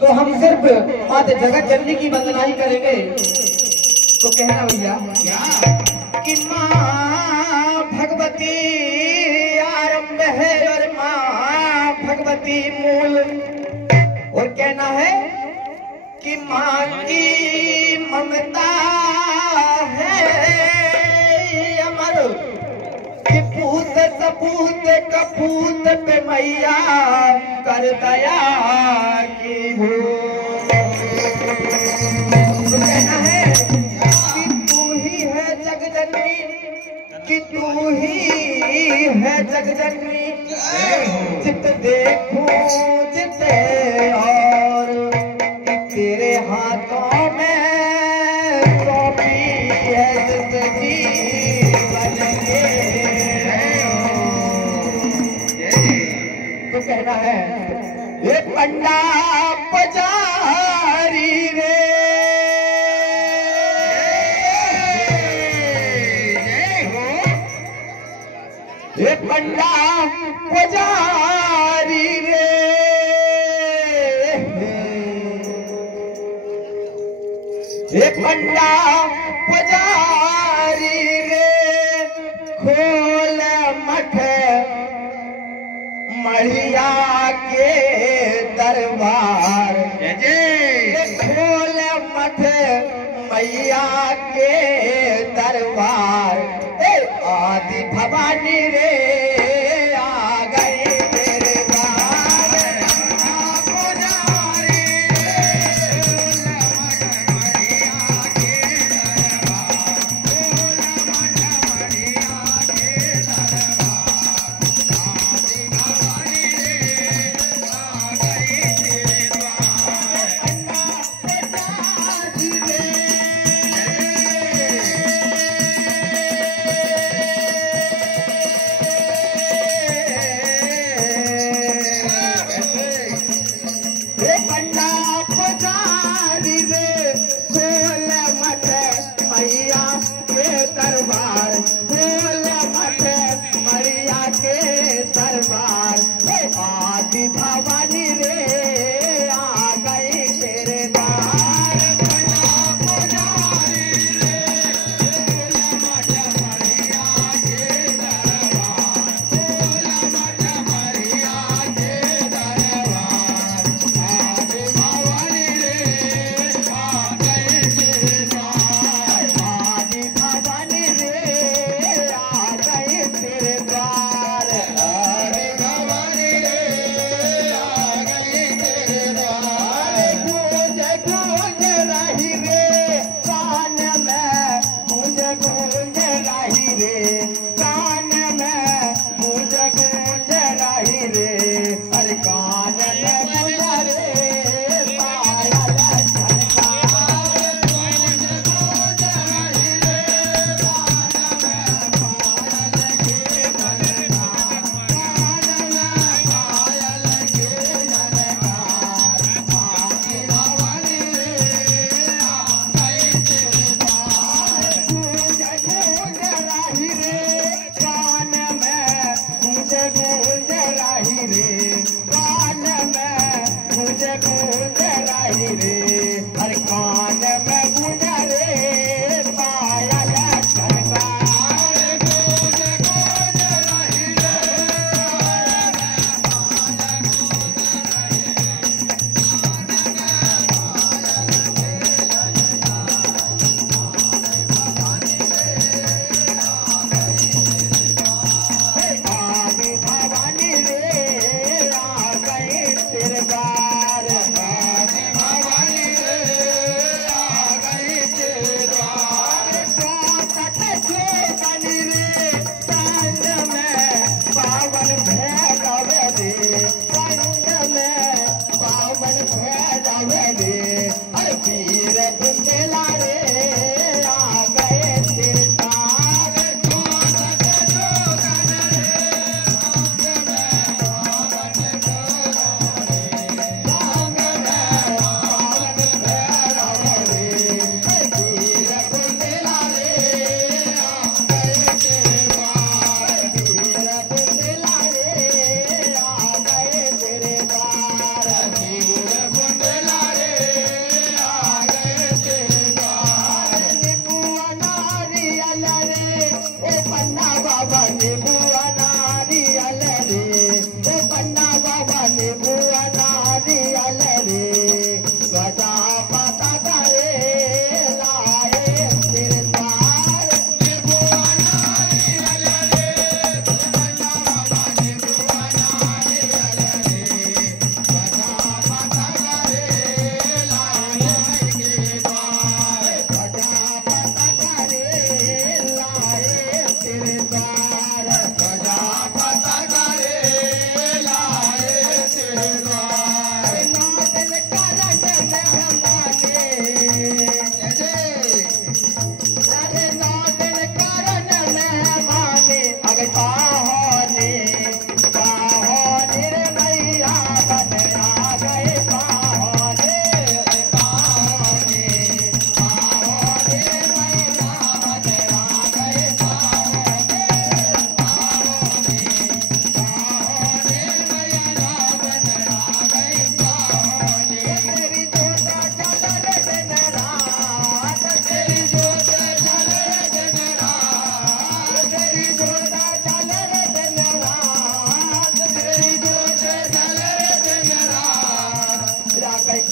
तो हम सिर्फ माता जगत जननी की वंदना ही करेंगे। तो कहना भैया कि माँ भगवती आरंभ है और माँ भगवती मूल। और कहना है कि माँ की ममता है अमर, कि पूत सपूत कपूत पे मैया कर दया की भूल। कहना है कि तू ही है जगजननी, कि तू ही है जगजननी, चित देखूं जिते और तेरे हाथों में सौंपी है जिंदगी बनके। तो कहना है ये पंडा पुजारी रे, ये पंडा पुजारी रे, ये पंडा पुजारी रे, खोल मठ मढ़िया के दरबार। खोल मठ मैया के दरबार, आदि भवानी रे आ गई तेरे द्वार।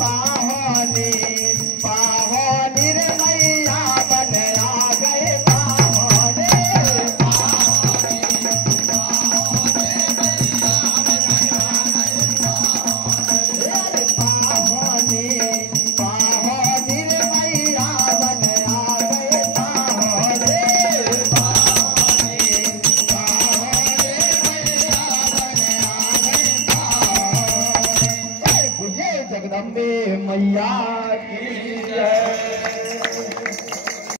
पाहोनी पाहोनी रे मैया बन आ गए पाहोनी पाहोनी पाहोनी रे मैया बन आ गए पाहोनी जगदम्बे मैया की जय।